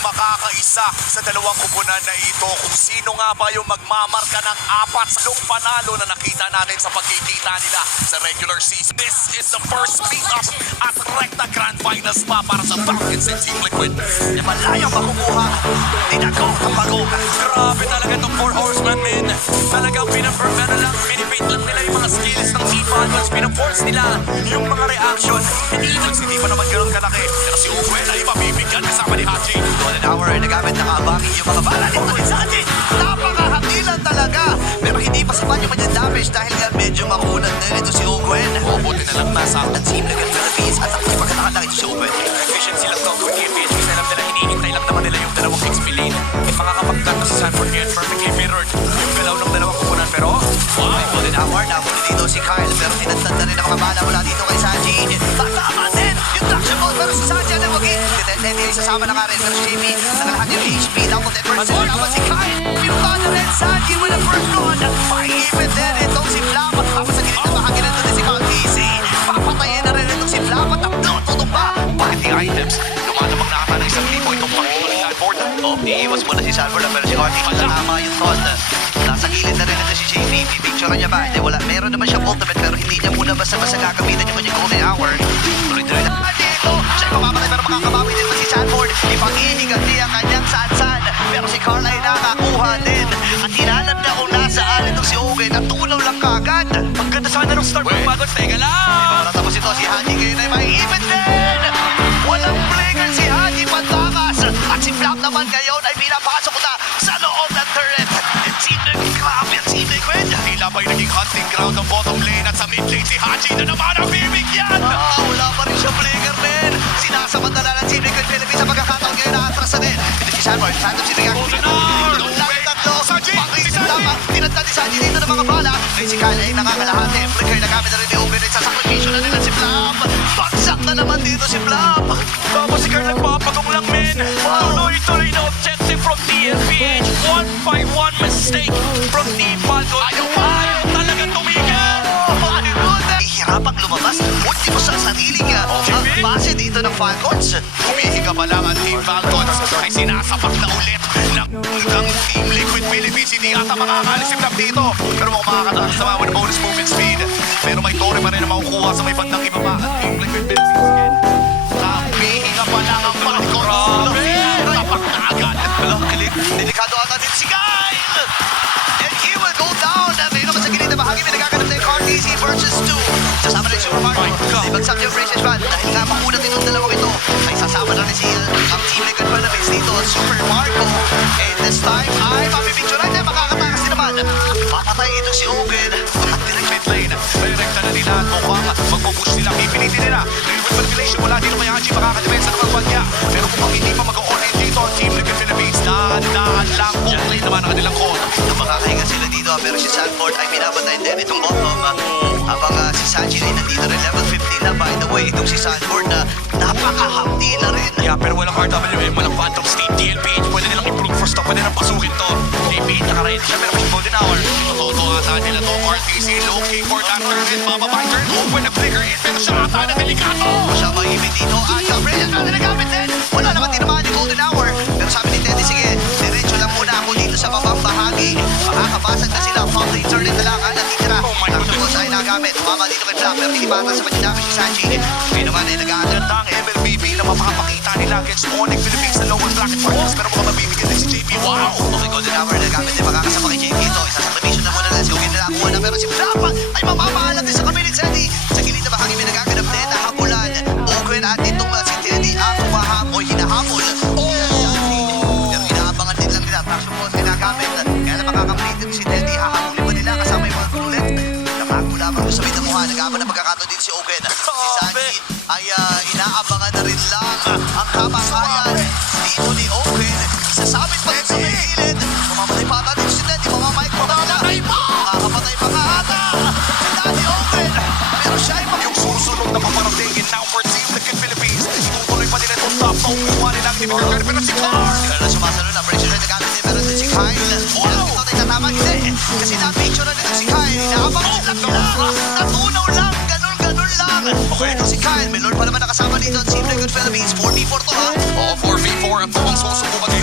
makakaisa sa dalawang kupunan na ito kung sino nga ba yung magmamarka ng apat sa long panalo na nakita natin sa pagkikita nila sa regular season. This is the first meet-up at Recta Grand Finals pa para sa Falcons and Team Liquid. Di malayang makukuha, tinago ang bago. Grabe talaga itong 4 horseman, men. Talagang pinipit lang nila yung mga skills ng Team Falcons. Pinaforce nila yung mga reaction. And even hindi pa naman ganun kalaki. Pero si Uguel ay mabibigyan kasama ni Haji. Golden Hour ay nagamit na kaabangin yung mga bala nito ni Sanji. Napakahatilan talaga. Pero hindi pa sapat yung kanyang damage dahil nga medyo makunan din ito si Ogwen. Buti na lang nasa Ang Team Liquid Philippines at ang ipagkatakan ito si Ogwen. Efficiency lang to. Quick PH. Kasi alam nila, hinihintay lang naman nila yung dalawang XP lane. At makakapagkat na si Sanford ngayon. Perfectly mirrored yung galaw ng dalawang kupunan. Pero, Ay, Golden Hour, nahuli dito si Kyle. Pero tinantad na rin ang mabala mula dito kay Sanji. Tama din yung traction mode. Pero si Sanji ang nagwagin. Tinatend ay sasama na nga rin. Pero si JP, nagalahan yung HP. Double 10%. Tapos si Kyle. Pinuta na rin Sanji with a first blood. Paipit din itong si Flam. Tapos sa gilid na bahagi nito din si Carl Casey. Papatayin na rin itong si Flam. At ang tutumba. pati items. Lumalabang na ata ng isang libo itong pangito ni Sanford. Iiwas muna si Sanford pero si Carl Casey tama yung thought. Nasa gilid na rin ito si JP. Pipicture niya ba? Hindi, wala. Meron naman siyang ultimate pero hindi niya muna basta-basta gagamitin yung kanyang golden hour. Tuloy-tuloy na dito. Siya ay mamamatay pero makakabawi din pa si Sanford. Ipag-ihigan niya ang kanyang sansan. Pero si Carl ay nakakuha din. At hinanap na kung nasaan itong si Oge. Natunaw lang kagad. ang ganda sana ng start ng Falcons. Teka lang! Tapos ito si Haji ngayon ay may even din. Walang flicker si Haji patakas. At si Flap naman ngayon ay pinapasok na sa loob ng turret. And Team grabe ang Team Liquid. Tila ba'y naging hunting ground ng bottom lane at sa mid lane si Haji na naman ang bibigyan. Wala pa rin siya flicker din. Sinasamantala ng Team Liquid Philippines sa pagkakataon ngayon na atras na din. Ito si Sanford. Phantom si React. Tinatad ni Sanji dito ng mga bala. Ngayon si Kyle ay nakakalahati. Flicker na gamit na rin ni Oben. Sa sakripisyo na nila si Flap. Bagsak na naman dito si Flap. Tapos si Carl nagpapagong lang, men. Tuloy-tuloy na objective from TNPH. 1-5-1 mistake from Team Falcons. Ayaw talaga tumigil. Hirapang lumabas. Ultimo sa sariling base dito ng Falcons. Humihinga pa lang ang Team Falcons ay sinasapak na ulit ng Team Liquid Philippines. Hindi ata makakalisip lang dito. Pero mukhang makakatakas naman with bonus movement speed. Pero may tore pa rin na makukuha sa may bandang ibaba. Team Liquid Philippines humihinga pa lang ang Falcons. Tapak na agad. Delikado ata dito si Kyle. And he will go down. Ngayon naman sa gilid na bahagi may nagkakanap na yung RTC versus 2. Sasama na yung Super Marco. Ibagsak yung Fraser's Band. Dahil nga makunat itong dalawang ito, ay sasama na rin si ang Team Liquid Philippines dito, Super Marco. And this time ay mapipicture na makakatakas din naman. Papatay ito si Ogen. At din ang mid lane. Direkta na nila at mukhang magpupush nila. Pipilitin nila. Liquid manipulation. Wala dito kay Haji makakadepensa ng mga niya. Pero kung hindi pa mag-on-end dito ang Team Liquid Philippines, dahan-dahan lang. Play naman ang kanilang call. Makakahinga sila dito pero si Sanford ay pinapatay din itong bottom. Habang si Sanji ay nandito rin level 15 na. By the way, itong si Sanford na napakahapdi na rin. Yeah, pero walang RWM, walang Phantom State, DLPH. Pwede nilang improve for stock, pwede nilang pasukin to. DLPH naka-ready siya, pero may golden hour. Totoo ata nila to. RTC looking for that turret. Bababay turn. Open na flicker in. Pero siya ata na delikado. Siya maibig dito at siya brilliant na nagamit din. Wala naman tinamaan ni Golden Hour. Pero sabi ni Teddy, sige, diretso lang muna ako dito sa babang bahagi. Makakabasag na sila. Founding turret na lang ang natitira. Tapos ay nagamit. Mama dito kay Flap pero hindi bata sa pagdidamage si Sanji. Ngayon naman ay nag-aagad. Ganda ang MLBB na mapakapakita nila against Onyx Philippines sa lower bracket finals. Pero mukhang mabibigyan din si JP. Wow! Okay, Golden Hour nagamit din makakasama kay JP ito. Isa sa revision na muna lang si Ugin nila na pero si Flap ay mamamahalan din sa kabilit Sandy. Sa gilid na bahagi may nagaganap din na hamulan. Ugin at itong si Teddy ang mahamoy hinahamol. Pero inaabangan din lang nila. Traction balls ginagamit. Kaya na makakaplate si Teddy. Hahamulin ba nila kasama yung mga kulit? Nakakula pa sa bita mukha. Nagaman na pagkakato din si Ugin. Si Sandy ay inaabangan na rin lang ang kamakayan dito ni Ugin. Isasabit pa rin sa may gilid. Mamamatay pa ata dito si Teddy. Mamamike pa ata. Makakapatay pa nga ata. Si Daddy Ugin. Pero siya ay Yung susunod na paparatingin now for Team Liquid Philippines. Itutuloy pa nila itong top. Makukuha nila ang Division pero si Clark. Sila na sumasunod na pressure na nagamit din pero din si Kyle. Wow! Ito tayo tatama hindi. Kasi na-picture na dito si Kyle. Inaabang lang nila. Natunaw lang. Ganun lang. lang. Okay. Ito si Kyle, may Lord pa naman nakasama dito. Team Liquid Philippines, 4v4 to ha. Oo, 4v4 ang tuwang susubukan